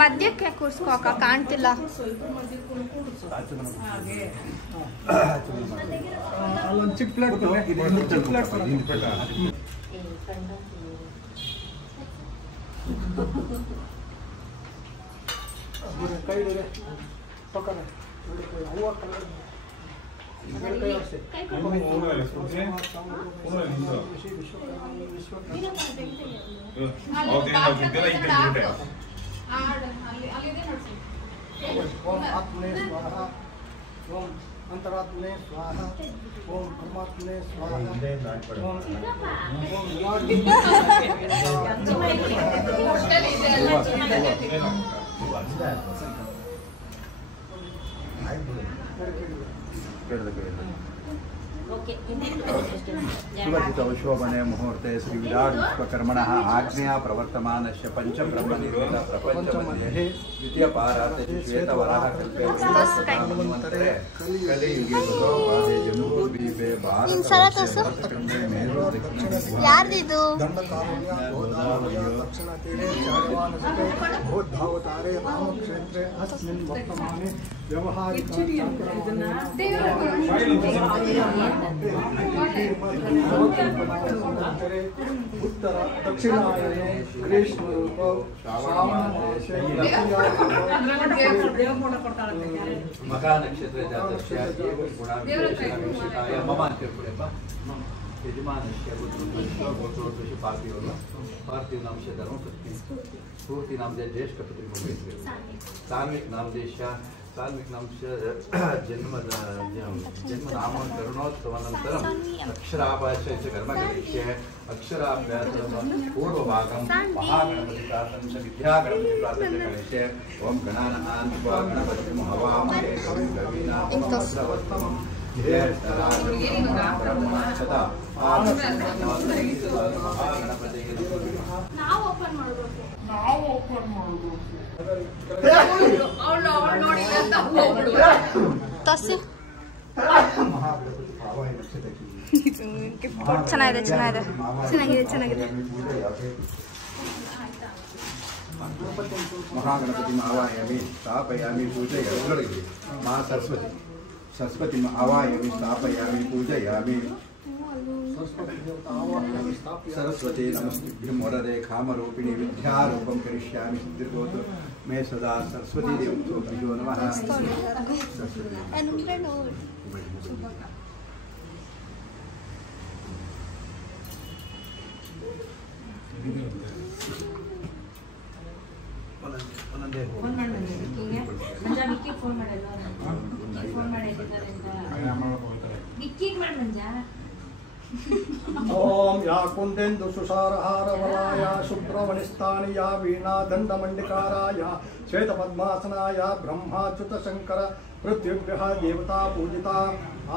ಮಧ್ಯಕ್ಕೆ ಕೂರ್ಸ್ಕೋಕ ಕಾಣ್ತಿಲ್ಲ. ಅಲ್ಲೊಂದು ಚಿಕ್ಕ ಪ್ಲೇಟ್ ओम अंतरात्मने स्वाहा ओम परमात्मने स्वाहा शुभशोभने मुहूर्ते श्री विराट विश्वकर्मणः आज्ञा प्रवर्तमानस्य पंचब्रह्मनिर्मित प्रपंचमध्ये द्वितीय पाराते श्वेतवराह कल्पे वैवस्वतामन्वन्तरे कलियुगे भगवपादे जम्बूद्वीपे भारतवर्षे मेरु दक्षिणे ಯಾರ್ದಿದು? दक्षिणतीरे चार्वाणसुते भूद्भावतारे रामक्षेत्रे अस्मिन् वर्तमाने व्यवहारिक उत्तर दक्षिणायने ग्रीष्मरूप मखा नक्षत्र जातस्य एवं गुणाविशेषाय ममान्त्यपुरेप यजमानस्य गोत्रोद्देश्य पार्थिव नाम से धर्म सत्य पूर्ति नाम से ज्येष्ठ पत्रिका सान्विक नाम देश सान्विक नाम से जन्म नाम करुणोत्सवानन्तरम् अक्षराभ्यासस्य कर्मकरिष्ये अक्षराभ्यास पूर्वभागं महागणपति प्रार्थना विद्यागणपति प्रार्थना करिष्ये ओम गणानां गणपतिं हवामहे कविं कवीनां ಚೆನ್ನಾಗಿದೆ ಚೆನ್ನಾಗಿದೆ ಚೆನ್ನಾಗಿದೆ ಚೆನ್ನಾಗಿದೆ. महागणपति आवाहयामि स्थापयामि पूजयामि मां सरस्वती आवाहयामि स्थापयामि पूजयामि सरस्वती नमस्ते वरदे कामरूपिणी विद्यारूपं करिष्यामि सिद्धिर्भवतु मे सदा सरस्वती देवतो नमः. ओम या कुंदेन्दु सुसारहारवलाया शुभ्रमणिस्थानीया वीणा दंडमंडिकाराया श्वेत पद्मासनाया ब्रह्माच्युत शंकर पृथ्वीभ्यः देवता पूजिता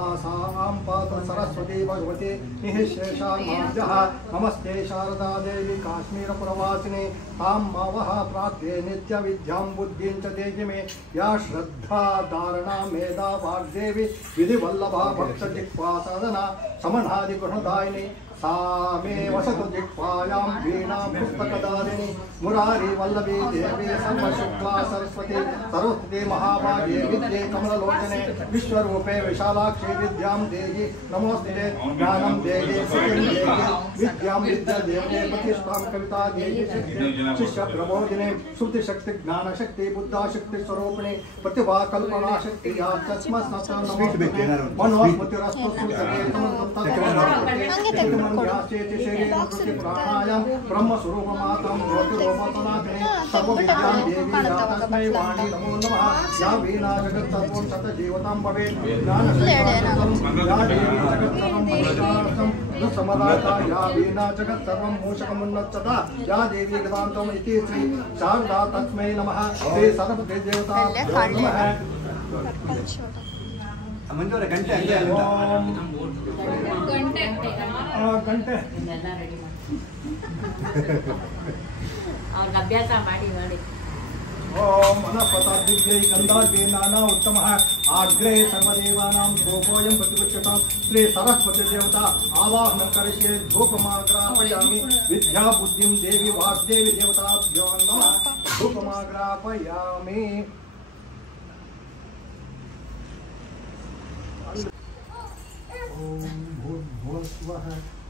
आसां पात्र सरस्वती भगवती निःशेषामाभ्यः नमस्ते शारदा देवी काश्मीरपुरवासिनी तां मावः प्रार्थये नित्यविद्यां बुद्धिं च देहि मे या श्रद्धा धारणा मेधा वाग्देवी विधिवल्लभा भक्तजिह्वा साधना समनादिगुणदायिनी सा मे वसतु जिह्वायां वीणां पुस्तकदारिणी मुरारी वल्लभी देवी सर्वशुक्ला सरस्वती सर्वस्वती महाभागे विद्ये कमललोचने विश्वरूपे विशालाक्षी विद्यां देहि नमोस्तुते ज्ञानं देहि सिद्धिं देहि विद्यां विद्यादेवते प्रतिष्ठां कविता देहि शिष्य प्रबोधिने श्रुतिशक्ति ज्ञानशक्ति बुद्धाशक्ति स्वरूपिणी प्रतिभा कल्पना शक्ति मनोस्मृतिरस्तु ध्यासेति शरीरं कृति प्राणायां ब्रह्मस्वरूपमातं ज्योतिरूपतनाग्ने सर्वविद्यां देवी या तस्मै वाणी नमो नमः या वीणा जगत्तत्त्वं सतजीवतां भवेत् ज्ञानशक्तिं या देवी जगत्सर्वं मनसार्थं न समदाता या वीणा जगत्सर्वं मूषकमुन्नच्चता या देवी गदान्तम् इति श्री शारदा तस्मै नमः श्री सरस्वती देवताभ्यो नमः ಮಂಜೂರ ಗಂಟೆ ಹಂಗೆ ಗಂಟೆ ಅವ್ರಿಗೆ ಅಭ್ಯಾಸ ಮಾಡಿ ಮಾಡಿ ओम अनपतादिव्यै गन्धाद्यै नाना उत्तमः आग्रे सर्वदेवानां धूपोऽयं प्रतिपच्यतां श्री सरस्वती देवता आवाहनं करिष्ये धूपमाग्रापयामि विद्या बुद्धिं देवी वाग्देवी देवताभ्यो नमः धूपमाग्रापयामि ओम भूर्भुवस्वः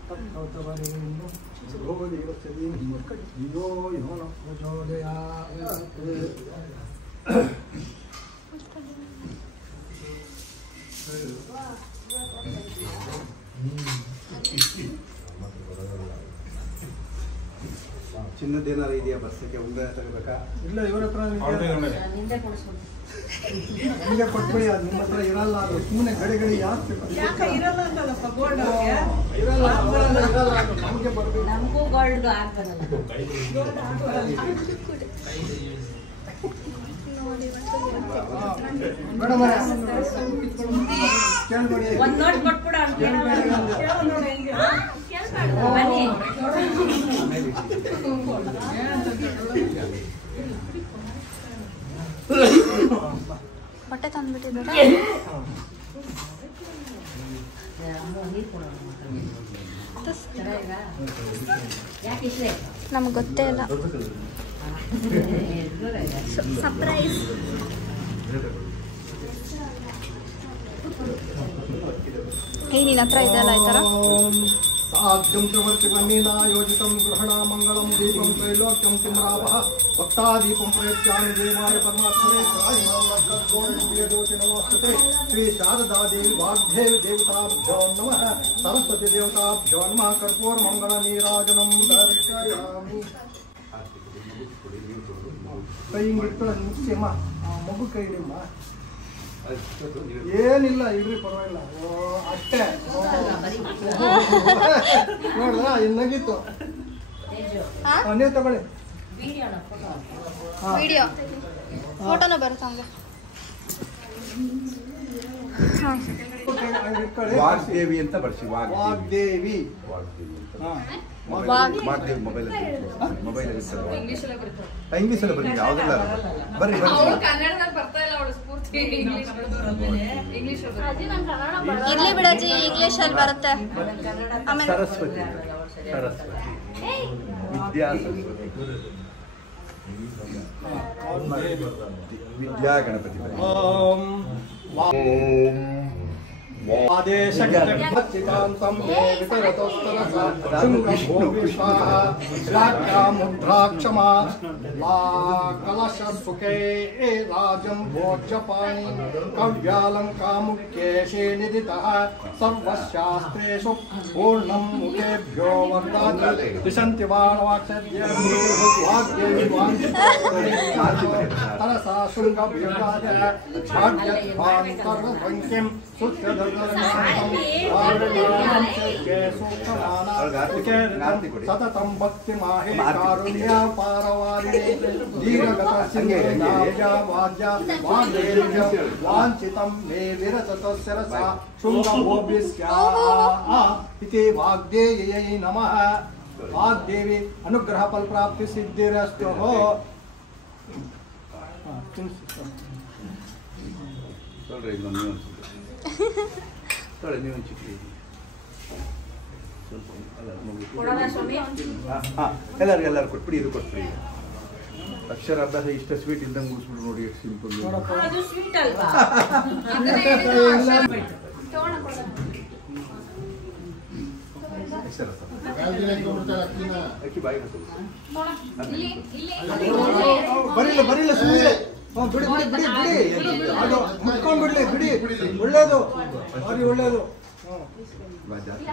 तत्सवितुर्वरेण्यं भर्गो देवस्य धीमहि धियो यो नः प्रचोदयात् ಚಿನ್ನದೇನಾರು ಇದೆಯಾ ಬಸ್ಸಕ್ಕೆ ಉಂಗುರ ತಗೋಬೇಕಾ ಇಲ್ಲ ಇವ್ರ ಹತ್ರ ನಿಂದೆ ಕೊಡಿಸ್ಬೋದು ನಮಗೆ ಕೊಟ್ಬಿಡಿ ಅದು ನಿಮ್ಮ ಹತ್ರ ಇರಲ್ಲ ಅದು ಸುಮ್ಮನೆ ಗಡಿ ಯಾಕೆ ಇರಲ್ಲ ಅಂತಲ್ಲಪ್ಪ ಗೋಲ್ಡ್ ಇರಲ್ಲ ಅದು ನಮಗೆ ಬರ್ಬೇಕು ನಮಗೂ ಗೋಲ್ಡ್ ಆಗ್ಬರಲ್ಲ ಮೇಡಮ್ ಕೇಳ್ಬೇಡಿ ಒಂದ್ ನೋಟ್ ಕೊಟ್ಬಿಡ ಬನ್ನಿ ಹೊಟ್ಟೆ ತಂದ್ಬಿಟ್ಟಿದ್ದಾರೆ ಯಾಕೆ ಇಷ್ಟೇ ನಮ್ಗೆ ಗೊತ್ತೇ ಇಲ್ಲ ಸರ್ಪ್ರೈಸ್ ನಿನ್ನ ಹತ್ರ ಇದೆಯಲ್ಲ ಈ ಥರ साध्यं प्रवर्तिवन्निना योजितं गृहणा मङ्गलं दीपं त्रैलोक्यं तिम्रावः भक्तादीपं प्रयच्छामि देवाय परमात्मने प्रायमङ्गलकद्गोणप्रियज्योति नमोस्तुते श्री शारदा देवी वाग्देवी देवताभ्यो नमः सरस्वती देवताभ्यो नमः कर्पूरमङ्गलनीराजनं दर्शयामि ಕೈ ಹಿಡಿದು ನಿಶ್ಚಯಮ್ಮ ಮಗು ಕೈ ಹಿಡಿಯಮ್ಮ ಏನಿಲ್ಲ ಇಡ್ರಿ ಪರವಾಗಿಲ್ಲ ಅಷ್ಟೇ ನೋಡ್ದ ನಗೀತು ನೀವು ತಗೊಳ್ಳಿ ವಿಡಿಯೋ ಫೋಟೋನ ಬರುತ್ತೆ ಹಂಗೆ ವಾಗ್ದೇವಿ ಅಂತ ಬರ್ಸಿ ವಾಗ್ದೇವಿ ವಾಗ್ದೇವಿ ಮೊಬೈಲ್ ಮೊಬೈಲ್ ಇಂಗ್ಲೀಷಲ್ಲಿ ಬನ್ನಿ ಯಾವುದೆಲ್ಲ ಬರ್ರಿ ಇರ್ಲಿ ಬಿಡಜ್ಜಿ ಇಂಗ್ಲಿಷ್ ಅಲ್ಲಿ ಬರುತ್ತೆ ಆಮೇಲೆ ಸರಸ್ವತಿ ವಿದ್ಯಾ ಸರಸ್ವತಿ ವಿದ್ಯಾ ಗಣಪತಿ आदेशक्तिकान्तं मे वितरतोत्तरसा मुद्राक्षमा कलशसुखे राजं भोज्यपाणि कव्यालङ्कामुख्येशे निदितः सर्वशास्त्रेषु पूर्णं मुखेभ्यो वर्धाति दिशन्ति वाग्देवी तरसा शृङ्गभ्युगाय भाग्यध्वान्तर्वङ्किं सततं भक्ति माहे कारुण्य पारवारिणे वाञ्छितं मे विरचत शिरसा शृङ्गभोभिस्याः वाग्देव्यै नमः वाग्देवी अनुग्रह फल प्राप्ति सिद्धिरस्तु ಎಲ್ಲರೂ ಕೊಟ್ಬಿಡಿ ಇದು ಕೊಟ್ಬಿಡಿ ಅಕ್ಷರ ಅಭ್ಯಾಸ ಇಷ್ಟ ಸ್ವೀಟ್ ಇದ್ದಂಗೆ ಮುಗಿಸ್ಬಿಟ್ಟು ನೋಡಿ ಎಷ್ಟು ಸಿಂಪಲ್ ಅದು ಸ್ವೀಟ್ ಅಲ್ವಾ ಬರಿಲ್ಲ ಸುಮ್ಮನೆ ಬಿಡಿ ಅದು ಮುಟ್ಕೊಂಡ್ಬಿಡ್ಲಿ ಬಿಡಿ ಒಳ್ಳೇದು ಭಾರಿ ಒಳ್ಳೇದು ಬಾ ಜಾಸ್ತಿ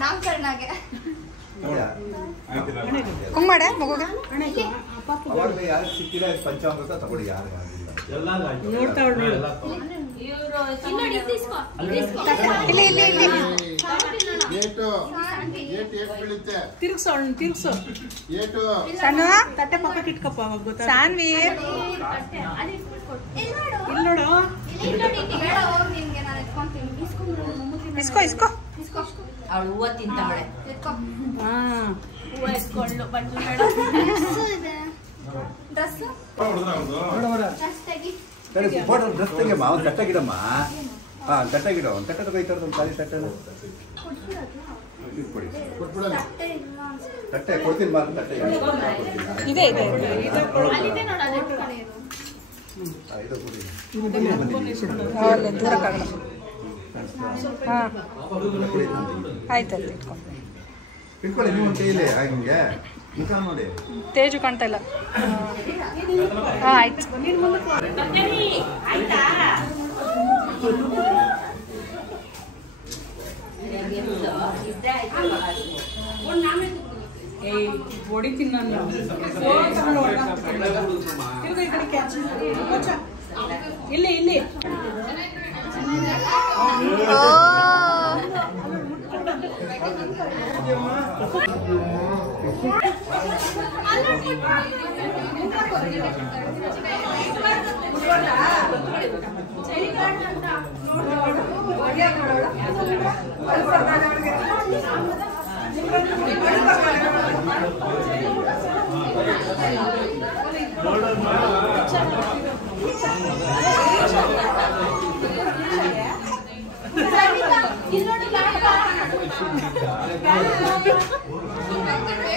ನಾಮಕರಣಗೆ ಕುಂಬಾಡೆ ಮಗುಗೆ ಅವಾಗ ಯಾರು ಸಿಕ್ಕಿಲ್ಲ ಪಂಚಾಮೃತ ತಗೊಳ್ಳಿ ಯಾರು ಇಲ್ಲಿ ಇಲ್ಲಿ ಇಲ್ಲಿ ತಿರ್ಗ್ಸೋ ಸಣ್ಣ ತಟ್ಟೆ ಪಕ್ಕಕ್ಕೆ ಇಟ್ಕಪ್ಪ ಅವಾಗ ಗೊತ್ತಾ ಸಾನ್ವಿ ಇಲ್ಲಿ ನೋಡು ಇಸ್ಕೋ ಇಸ್ಕೋ ಅವಳು ಹೂವ ತಿಂತಾವಳೆ ಹಾ ಹೂವ ಇಸ್ಕೊಂಡು ಬಂದು ಡ್ರೆಸ್ ಫೋಟೋ ಡ್ರೆಸ್ ತೆಗೆಯಮ್ಮ ಅವ್ನು ತಟ್ಟಾಗಿಡಮ್ಮ ಹಾಂ ತಟ್ಟಾಗಿಡ ಒಂದು ತಟ್ಟೆ ತಗೋಯ್ತಾರ ಒಂದು ಖಾಲಿ ತಟ್ಟೆನ ಕೊಡಿ ತಟ್ಟೆ ಕೊಡ್ತೀನಿ ಮಾತ್ರ ತಟ್ಟೆ ಇದೆ ಇದೆ ಇದು ಕೊಡಿ ಅಲ್ಲೇ ದೂರಕ್ಕಾಗಲ್ಲ ಹಾಂ ಆಯ್ತು ಆಯ್ತು ಇಟ್ಕೊಂಡು ಇಟ್ಕೊಳ್ಳಿ ನೀವು ಕೈಯಲ್ಲಿ ಹಂಗೆ ಮುಖ ನೋಡಿ ತೇಜು ಕಾಣ್ತಾ ಇಲ್ಲ ಹಾಂ ಆಯ್ತು ಆಯ್ತಾ ಹೊಡಿತೀನಿ ನಾನು ಇಲ್ಲಿ ಇಲ್ಲಿ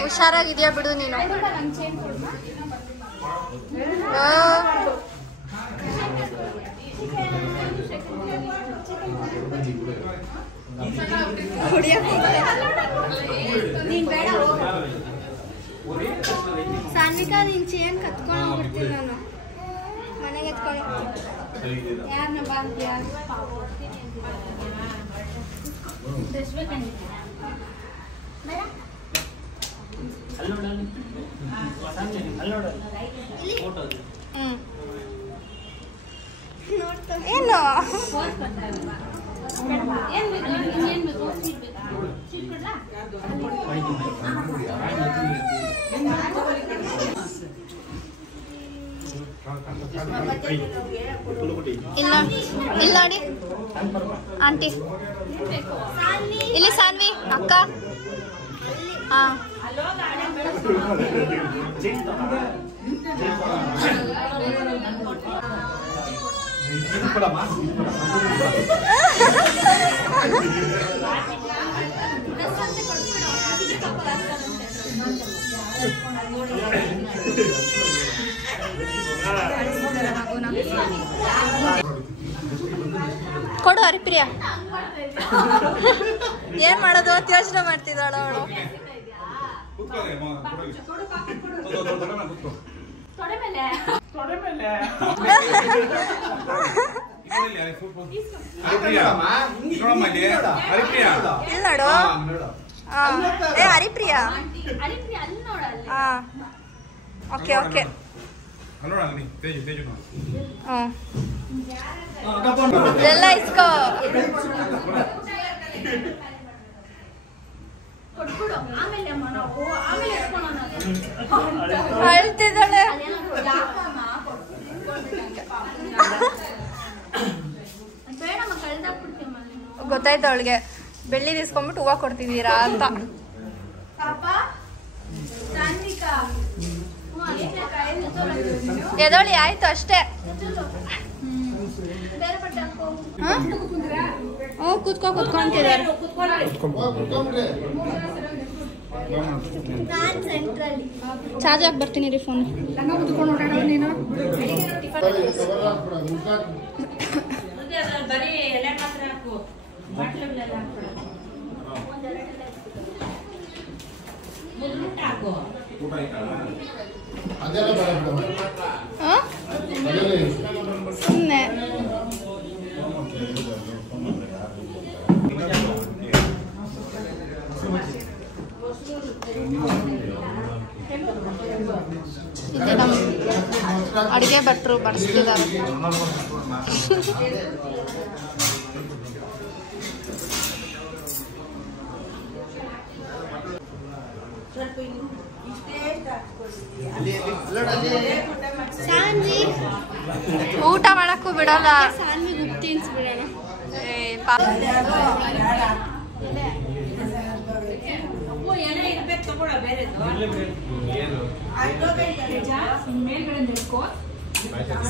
ಹುಷಾರಾಗಿದ್ಯಾ ಬಿಡು ನೀನು. ಸಾನ್ವಿಕಾ ನೀನ್ ಚೇನ್ ಕತ್ಕೊಂಡು ಹೋಗ್ಬಿಡ್ತೀನಿ ನಾನು ಮನೆಗೆ ಎತ್ಕೊಂಡು ಯಾರನ್ನ ಬಾಂತೀಯ ಏನು ಇಲ್ಲ ಇಲ್ಲ ನೋಡಿ ಆಂಟಿ ಇಲ್ಲಿ ಸಾನ್ವಿ ಅಕ್ಕ ಹಾ ಕೊಡು ಹರಿಪ್ರಿಯಾ. ಏನ್ ಮಾಡೋದು ಅಂತ ಯೋಚನೆ ಮಾಡ್ತಿದ್ದಾಳ ಅವಳು. ಇಲ್ಲ ನೋಡು ಏ ಹರಿಪ್ರಿಯಾ. ಹಾ ಓಕೆ ಓಕೆ ಎಲ್ಲ ಇಸ್ಕೋ. ಅಳ್ತಿದ್ದಾಳೆ. ಗೊತ್ತಾಯ್ತು ಅವಳಿಗೆ ಬೆಳ್ಳಿ ಇಸ್ಕೊಂಡ್ಬಿಟ್ಟು ಹೂವು ಕೊಡ್ತಿದ್ದೀರಾ ಅಂತ. ಎದೋಳಿ ಆಯ್ತು ಅಷ್ಟೇ. ಹ್ಞೂ ಕೂತ್ಕೊಂತಿದ್ದಾರೆ. ಚಾರ್ಜ್ ಹಾಕಿ ಬರ್ತೀನಿ ರೀ ಫೋನ್. ಬರೀ ಎಲೆ ಮಾತ್ರ ಹಾಕು ಬಾಟ್ಲಿಗಳೆಲ್ಲ ಹಾಕು. ಸುಮ್ಮನೆ ಇದು ನಮ್ಮ ಅಡುಗೆ ಭಟ್ರು ಬಡಿಸ್ತಿದ್ದಾರೆ. ಊಟ ಮಾಡಕ್ಕೂ ಬಿಡಲ್ಲ.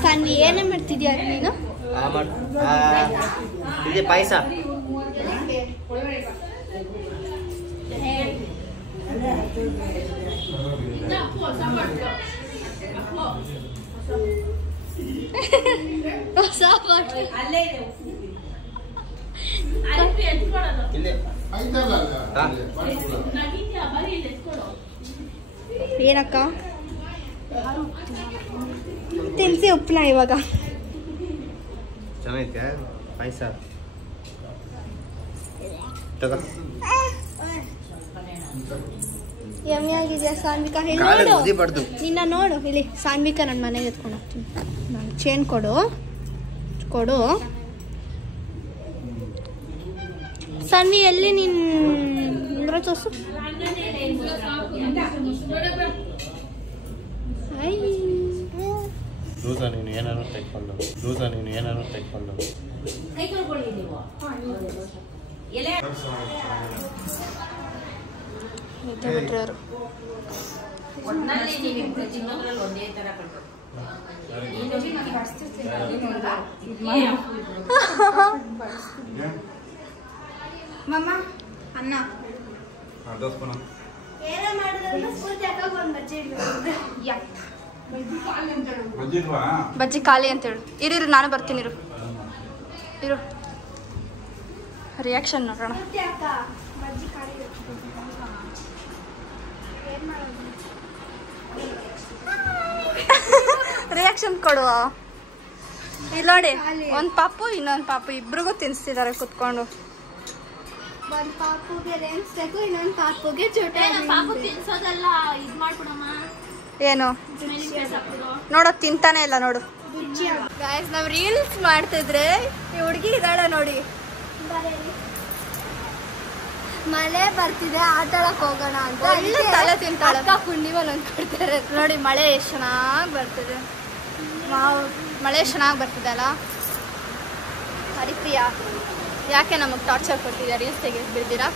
ಸಾನ್ವಿ ಏನೇ ಮಾಡ್ತಿದ್ಯಾ ನೀನು? ಇದೆ ಪಾಯಸ. ಏನಕ್ಕ ತಿನ್ಸಿ ಉಪ್ಪನ ಇವಾಗ ಚೆನ್ನಾಗೈತೆ ಪಾಯಸ. ಯಮ್ಮಿ ಆಗಿದೆಯಾ ಸಾನ್ವಿಕಾ? ನೋಡು ನಿನ್ನ ನೋಡು ಇಲ್ಲಿ ಸಾನ್ವಿಕಾ ನನ್ನ ಮನೆಗೆ ಎತ್ಕೊಂಡು ಹೋಗ್ತೀನಿ. ನಾನು ಚೇನ್ ಕೊಡು ಸಾನ್ವಿ ಎಲ್ಲಿ ನಿನ್ನ ತೋರ್ಸು. ದೂಸ ನೀನು ಏನಾದ್ರು ತೆಕ್ಕೊಂಡು ಬಿಟ್ರು ಒಂದೇ ತರ ಮಮ್ಮ ಅನ್ನ ಬಜ್ಜಿ ಖಾಲಿ ಅಂತ ಹೇಳು. ಇರು ನಾನು ಬರ್ತೀನಿ. ಇರು ರಿಯಾಕ್ಷನ್ ನೋಡೋಣ. ರಿಯಾಕ್ಷನ್ ಕೊಡುವ. ಇಲ್ಲಿ ನೋಡಿ, ಒಂದು ಪಾಪು ಇನ್ನೊಂದು ಪಾಪು ಇಬ್ರಿಗೂ ತಿನ್ಸ್ತಿದ್ದಾರೆ ಕುತ್ಕೊಂಡು. ಒಂದು ಪಾಪುಗೆ ರೆನ್ಸ್ಬೇಕು, ಇನ್ನೊಂದು ಪಾಪುಗೆ ಪಾಪು ತಿನ್ಸೋದೆಲ್ಲ ಇದು ಮಾಡ್ಬಿಡಮ್ಮ. ಏನು ನೋಡೋ ತಿಂತಾನೆ ಇಲ್ಲ ನೋಡು. ಗಾಯ್ಸ್ ನಾವು ರೀಲ್ಸ್ ಮಾಡ್ತಿದ್ರೆ ಈ ಹುಡುಗಿ ಇದ್ದಾಳೆ ನೋಡಿ. ಮಳೆ ಬರ್ತಿದೆ ಆಟಾಡಕ್ ಹೋಗೋಣ ಅಂತ ತಲೆ ತಿಂತಾಳೆ. ಪುಣ್ಯವಲ್ ಅಂದ್ಕೊಡ್ತಾರೆ ನೋಡಿ. ಮಳೆ ಎಷ್ಟು ಚೆನ್ನಾಗಿ ಬರ್ತಿದೆ. ಮಳೆ ಚೆನ್ನಾಗಿ ಬರ್ತಿದೆ ಅಲ್ಲ. ಹರಿಪ್ರಿಯಾ ಯಾಕೆ ನಮಗೆ ಟಾರ್ಚರ್ ಕೊಡ್ತಿದ್ದೀರಾ? ರೀಲ್ಸ್ ತೆಗೆದು ಬಿಡ್ತೀರಾ?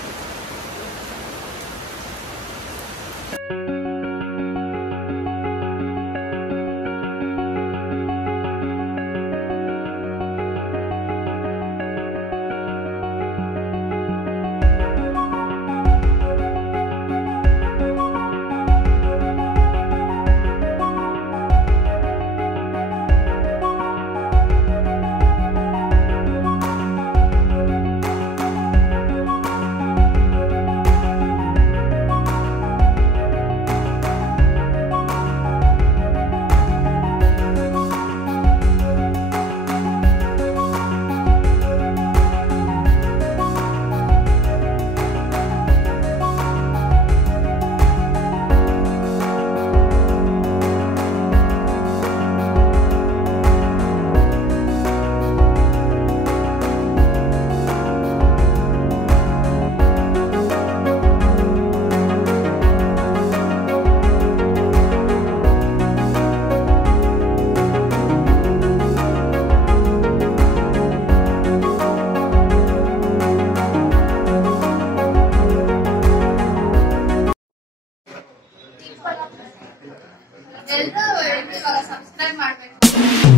ಎಲ್ಲರೂ ಸಬ್ಸ್ಕ್ರೈಬ್ ಮಾಡಬೇಕು.